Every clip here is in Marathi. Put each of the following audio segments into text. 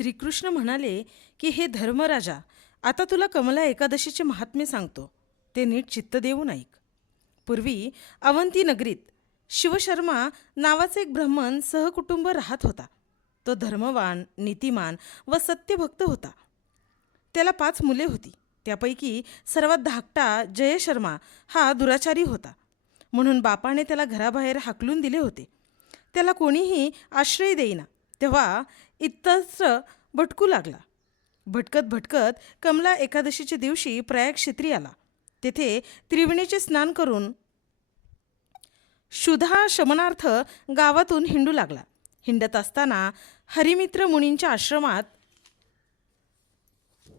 श्रीकृष्ण म्हणाले की हे धर्मराजा, आता तुला कमला एकादशीचे महात्म्य सांगतो, ते नीट चित्त देऊन ऐक. पूर्वी अवंती नगरीत शिवशर्मा नावाचा एक ब्राह्मण सहकुटुंब राहत होता. तो धर्मवान, नीतिमान व सत्यभक्त होता. त्याला 5 मुले होती. त्यापैकी सर्वात धाकटा जयशर्मा हा दुराचारी होता, म्हणून बापाने त्याला घराबाहेर हाकलून दिले होते. त्याला कोणीही आश्रय देईना. तेव्हा इतस्त्र भटकू लागला. भटकत भटकत कमला एकादशीच्या दिवशी प्रयाग क्षेत्री आला. तेथे त्रिवेणीचे स्नान करून क्षुधा शमनार्थ गावातून हिंडू लागला. हिंडत असताना हरिमित्र मुनींच्या आश्रमात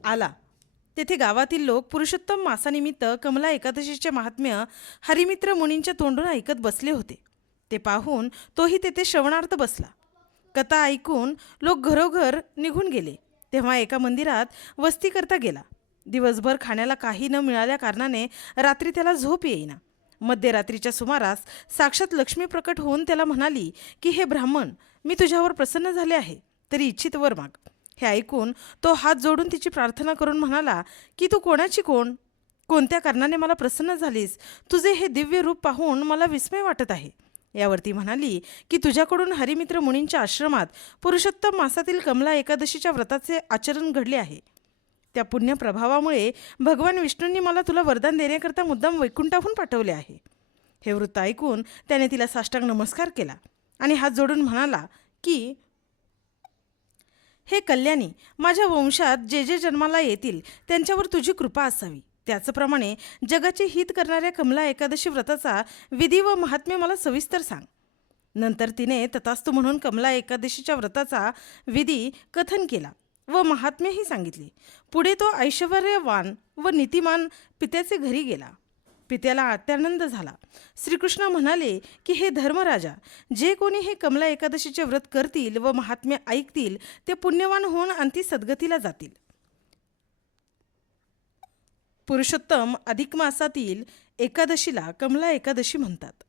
आला. तेथे गावातील लोक पुरुषोत्तम मासानिमित्त कमला एकादशीचे महात्म्य हरिमित्र मुनींच्या तोंडून ऐकत बसले होते. ते पाहून तोही तेथे श्रवणार्थ बसला. कथा ऐकून लोक घरोघर निघून गेले. तेव्हा एका मंदिरात वस्ती करता गेला. दिवसभर खाण्याला काही न मिळाल्या कारणाने रात्री त्याला झोप येईना. मध्यरात्रीच्या सुमारास साक्षात लक्ष्मी प्रकट होऊन त्याला म्हणाली की हे ब्राह्मण, मी तुझ्यावर प्रसन्न झाले आहे, तरी इच्छित वर माग. हे ऐकून तो हात जोडून तिची प्रार्थना करून म्हणाला की तू कोणाची कोण, कोणत्या कारणाने मला प्रसन्न झालीस? तुझे हे दिव्य रूप पाहून मला विस्मय वाटत आहे. यावर ती म्हणाली की तुझ्याकडून हरिमित्र मुनींच्या आश्रमात पुरुषोत्तम मासातील कमला एकादशीच्या व्रताचे आचरण घडले आहे. त्या पुण्यप्रभावामुळे भगवान विष्णूंनी मला तुला वरदान देण्याकरता मुद्दाम वैकुंठाहून पाठवले आहे. हे वृत्त ऐकून त्याने तिला साष्टांग नमस्कार केला आणि हात जोडून म्हणाला की हे कल्याणी, माझ्या वंशात जे जे जन्माला येतील त्यांच्यावर तुझी कृपा असावी. त्याचप्रमाणे जगाचे हित करणाऱ्या कमला एकादशी व्रताचा विधी व महात्म्य मला सविस्तर सांग. नंतर तिने तथास्तु म्हणून कमला एकादशीच्या व्रताचा विधी कथन केला व महात्म्यही सांगितले. पुढे तो ऐश्वर्यवान व नीतिमान पित्याचे घरी गेला. पित्याला अत्यानंद झाला. श्रीकृष्ण म्हणाले की हे धर्मराजा, जे कोणी हे कमला एकादशीचे व्रत करतील व महात्म्य ऐकतील ते पुण्यवान होऊन अंती सद्गतीला जातील. पुरुषोत्तम अधिक मासातील एकादशीला कमला एकादशी म्हणतात.